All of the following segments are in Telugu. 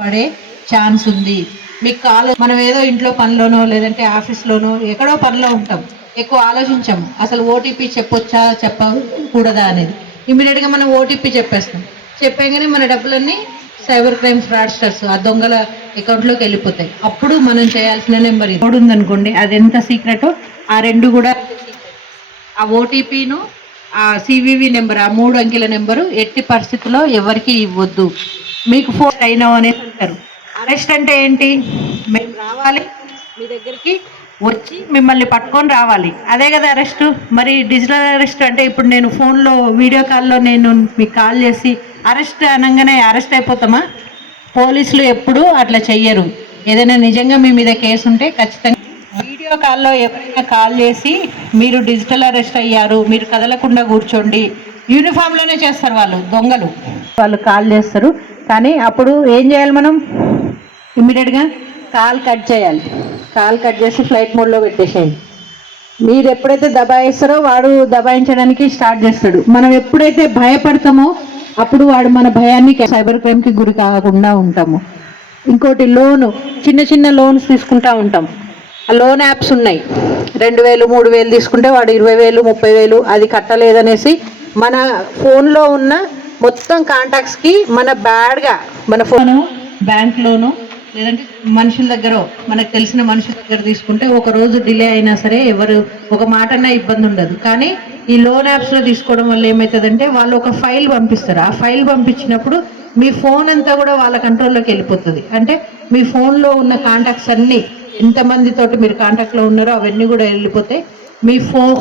పడే ఛాన్స్ ఉంది. మీకు మనం ఏదో ఇంట్లో పనిలోనో లేదంటే ఆఫీస్లోనో ఎక్కడో పనిలో ఉంటాం, ఎక్కువ ఆలోచించాం అసలు ఓటీపీ చెప్పొచ్చా చెప్పకూడదా అనేది. ఇమీడియట్గా మనం ఓటీపీ చెప్పేస్తాం. చెప్పగానే మన డబ్బులన్నీ సైబర్ క్రైమ్ ఫ్రాడ్స్టర్స్ ఆ దొంగల అకౌంట్లోకి వెళ్ళిపోతాయి. అప్పుడు మనం చేయాల్సిన నెంబర్ ఇది ఉందనుకోండి, అది ఎంత సీక్రెటో ఆ రెండు కూడా ఆ ఓటీపీను ఆ సివివి నెంబర్ ఆ 3 అంకెల నెంబరు ఎట్టి పరిస్థితుల్లో ఎవరికి ఇవ్వద్దు. మీకు ఫోన్ అయినావు అనేసి అంటారు. అరెస్ట్ అంటే ఏంటి? మేము రావాలి మీ దగ్గరికి, వచ్చి మిమ్మల్ని పట్టుకొని రావాలి, అదే కదా అరెస్టు. మరి డిజిటల్ అరెస్ట్ అంటే ఇప్పుడు నేను ఫోన్లో వీడియో కాల్లో నేను మీకు కాల్ చేసి అరెస్ట్ అనగానే అరెస్ట్ అయిపోతామా? పోలీసులు ఎప్పుడూ అట్లా చెయ్యరు. ఏదైనా నిజంగా మీ మీద కేసు ఉంటే ఖచ్చితంగా వీడియో కాల్లో ఎవరైనా కాల్ చేసి మీరు డిజిటల్ అరెస్ట్ అయ్యారు, మీరు కదలకుండా కూర్చోండి, యూనిఫామ్లోనే చేస్తారు వాళ్ళు దొంగలు, వాళ్ళు కాల్ చేస్తారు. కానీ అప్పుడు ఏం చేయాలి మనం? ఇమ్మీడియట్గా కాల్ కట్ చేయాలి. కాల్ కట్ చేసి ఫ్లైట్ మోడ్లో పెట్టేసేయండి. మీరు ఎప్పుడైతే దబాయిస్తారో వాడు దబాయించడానికి స్టార్ట్ చేస్తాడు. మనం ఎప్పుడైతే భయపడతామో అప్పుడు వాడు మన భయాన్ని సైబర్ క్రైమ్కి గురి కాకుండా ఉంటాము. ఇంకోటి లోను, చిన్న చిన్న లోన్స్ తీసుకుంటా ఉంటాం. ఆ లోన్ యాప్స్ ఉన్నాయి. 2000 3000 తీసుకుంటే వాడు 20,000 30,000 అది కట్టలేదనేసి మన ఫోన్లో ఉన్న మొత్తం కాంటాక్ట్స్కి మన బ్యాడ్గా మన ఫోను బ్యాంక్లోను లేదంటే మనుషుల దగ్గర మనకు తెలిసిన మనుషుల దగ్గర తీసుకుంటే ఒక రోజు డిలే అయినా సరే ఎవరు ఒక మాటన్నా ఇబ్బంది ఉండదు. కానీ ఈ లోన్ యాప్స్లో తీసుకోవడం వల్ల ఏమవుతుందంటే వాళ్ళు ఒక ఫైల్ పంపిస్తారు. ఆ ఫైల్ పంపించినప్పుడు మీ ఫోన్ అంతా కూడా వాళ్ళ కంట్రోల్లోకి వెళ్ళిపోతుంది. అంటే మీ ఫోన్లో ఉన్న కాంటాక్ట్స్ అన్నీ ఎంతమందితోటి మీరు కాంటాక్ట్లో ఉన్నారో అవన్నీ కూడా వెళ్ళిపోతాయి.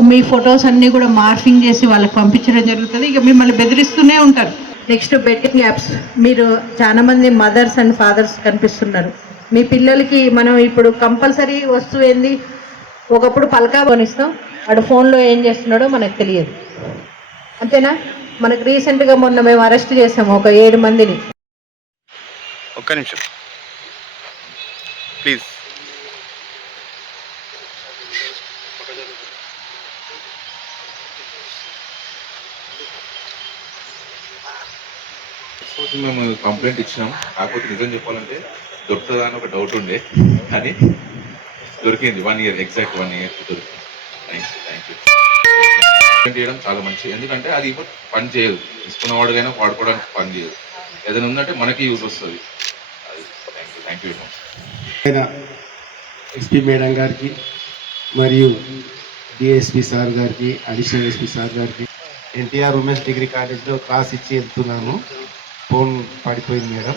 మీ ఫొటోస్ అన్నీ కూడా మార్ఫింగ్ చేసి వాళ్ళకి పంపించడం జరుగుతుంది. ఇక మిమ్మల్ని బెదిరిస్తూనే ఉంటారు. Next betting apps. మీరు చాలామంది మదర్స్ అండ్ ఫాదర్స్ కనిపిస్తున్నారు. మీ పిల్లలకి మనం ఇప్పుడు కంపల్సరీ వస్తువు ఏంది? ఒకప్పుడు పలకా కొనిస్తాం, వాడు ఫోన్లో ఏం చేస్తున్నాడో మనకు తెలియదు. అంతేనా? మనకు రీసెంట్గా మొన్న మేము అరెస్ట్ చేసాము ఒక 7 మందిని. ఒక్క నిమిషం ప్లీజ్. మేము కంప్లైంట్ ఇచ్చినాం. కాకపోతే నిజం చెప్పాలంటే దొరుకుతుందా అని ఒక డౌట్ ఉండే, కానీ దొరికింది. 1 year, ఎగ్జాక్ట్ 1 year దొరికింది. Thank you. కంప్లైంట్ చేయడం చాలా మంచిది, ఎందుకంటే అది ఇప్పుడు పని చేయదు. తీసుకున్నవాడికైనా వాడుకోవడానికి పని చేయదు. ఏదైనా ఉందంటే మనకి యూజ్ వస్తుంది. అది thank you very much. SP madam గారికి మరియు డిఎస్పి సార్ గారికి, అడిషనల్ ఎస్పీ సార్ గారికి, ఎన్టీఆర్ ఉమెన్స్ డిగ్రీ కాలేజ్లో క్లాస్ ఇచ్చి వెళ్తున్నాను. ఫోన్ పడిపోయింది మేడం.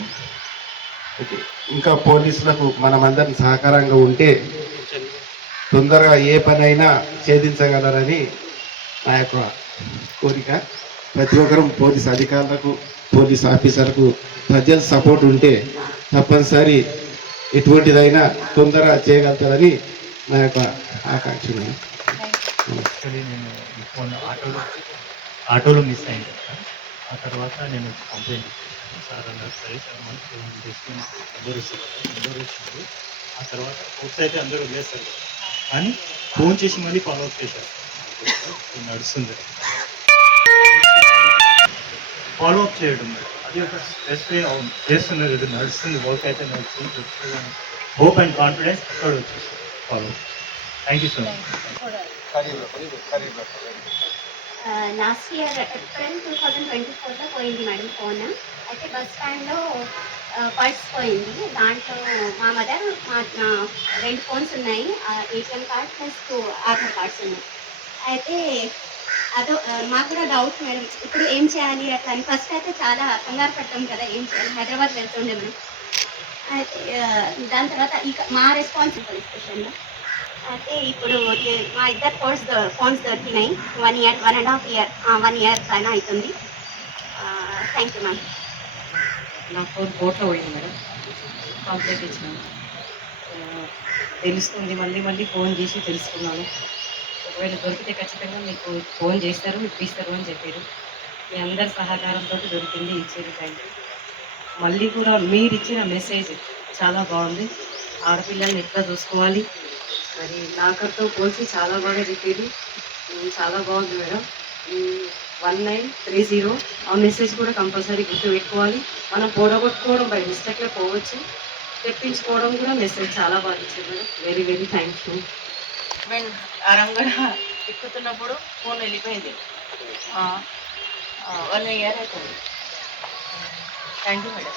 ఇంకా పోలీసులకు మనమందరం సహకారంగా ఉంటే తొందరగా ఏ పని అయినా ఛేదించగలరని నా యొక్క కోరిక. ప్రతి ఒక్కరూ పోలీస్ అధికారులకు, పోలీస్ ఆఫీసర్లకు ప్రజల సపోర్ట్ ఉంటే తప్పనిసరి ఎటువంటిదైనా తొందరగా చేయగలుగుతారని నా యొక్క ఆకాంక్ష. నేను ఈ ఫోన్ ఆటోలో మిస్ అయింది. ఆ తర్వాత నేను కంప్లైంట్ ఇచ్చేసాను. సార్ అన్నారు సరే సార్ మనకి ఫోన్ తీసుకుని అందరూ ఇచ్చారు. ఆ తర్వాత ఫోర్స్ అయితే అందరూ వదిలేస్తారు, కానీ ఫోన్ చేసి మళ్ళీ ఫాలో అప్ చేశారు. నడుస్తుంది ఫాలో అప్ చేయడం, అది ఒక స్ట్రెస్ ఫ్రీ చేస్తున్నారు. ఇది నడుస్తుంది, వర్క్ అయితే నడుస్తుంది. హోప్ అండ్ కాన్ఫిడెన్స్ అక్కడ వచ్చేసి follow up. Thank you so much. Last year April 2024లో పోయింది మేడం ఫోన్. అయితే బస్ స్టాండ్లో పర్స్ పోయింది. దాంట్లో మా మదర్ నా 2 ఫోన్స్ ఉన్నాయి, ATM card plus 2 Aadhaar cards ఉన్నాయి. అయితే అదో మాకు కూడా డౌట్ మేడం, ఇప్పుడు ఏం చేయాలి అట్లా అని. ఫస్ట్ అయితే చాలా కంగారు పడతాం కదా, ఏం చేయాలి, హైదరాబాద్ వెళ్తుండే మనం. అయితే దాని తర్వాత మా రెస్పాన్సిబుల్ పోలీస్ స్టేషన్లో. అయితే ఇప్పుడు మా ఇద్దరు ఫోన్స్ దొరికినాయి. 1 year 1.5 year 1 year పైన అవుతుంది. Thank you ma'am. నా ఫోన్ కోర్టులో పోయింది మేడం, కంప్లైంట్ ఇచ్చినాను. తెలుస్తుంది, మళ్ళీ ఫోన్ చేసి తెలుసుకున్నాను. ఒకవేళ దొరికితే ఖచ్చితంగా మీకు ఫోన్ చేస్తారు, ఇప్పిస్తారు అని చెప్పారు. మీ అందరి సహకారంతో దొరికింది, ఇచ్చేది. Thank you. మళ్ళీ కూడా మీరు ఇచ్చిన మెసేజ్ చాలా బాగుంది. ఆడపిల్లల్ని ఎట్లా చూసుకోవాలి, మరి నాకతో పోల్చి చాలా బాగా చెప్పారు. చాలా బాగుంది మేడం. 1930. ఆ మెసేజ్ కూడా కంపల్సరీ గుర్తుపెట్టుకోవాలి. మనం పోడగొట్టుకోవడం బై మిస్టేక్లో పోవచ్చు, తెప్పించుకోవడం కూడా మెసేజ్ చాలా బాగా ఇచ్చారు madam. Very very thank you. అరంగడ ఎక్కుతున్నప్పుడు ఫోన్ వెళ్ళిపోయింది. 1 ఇయర్ అవుతుంది. Thank you madam.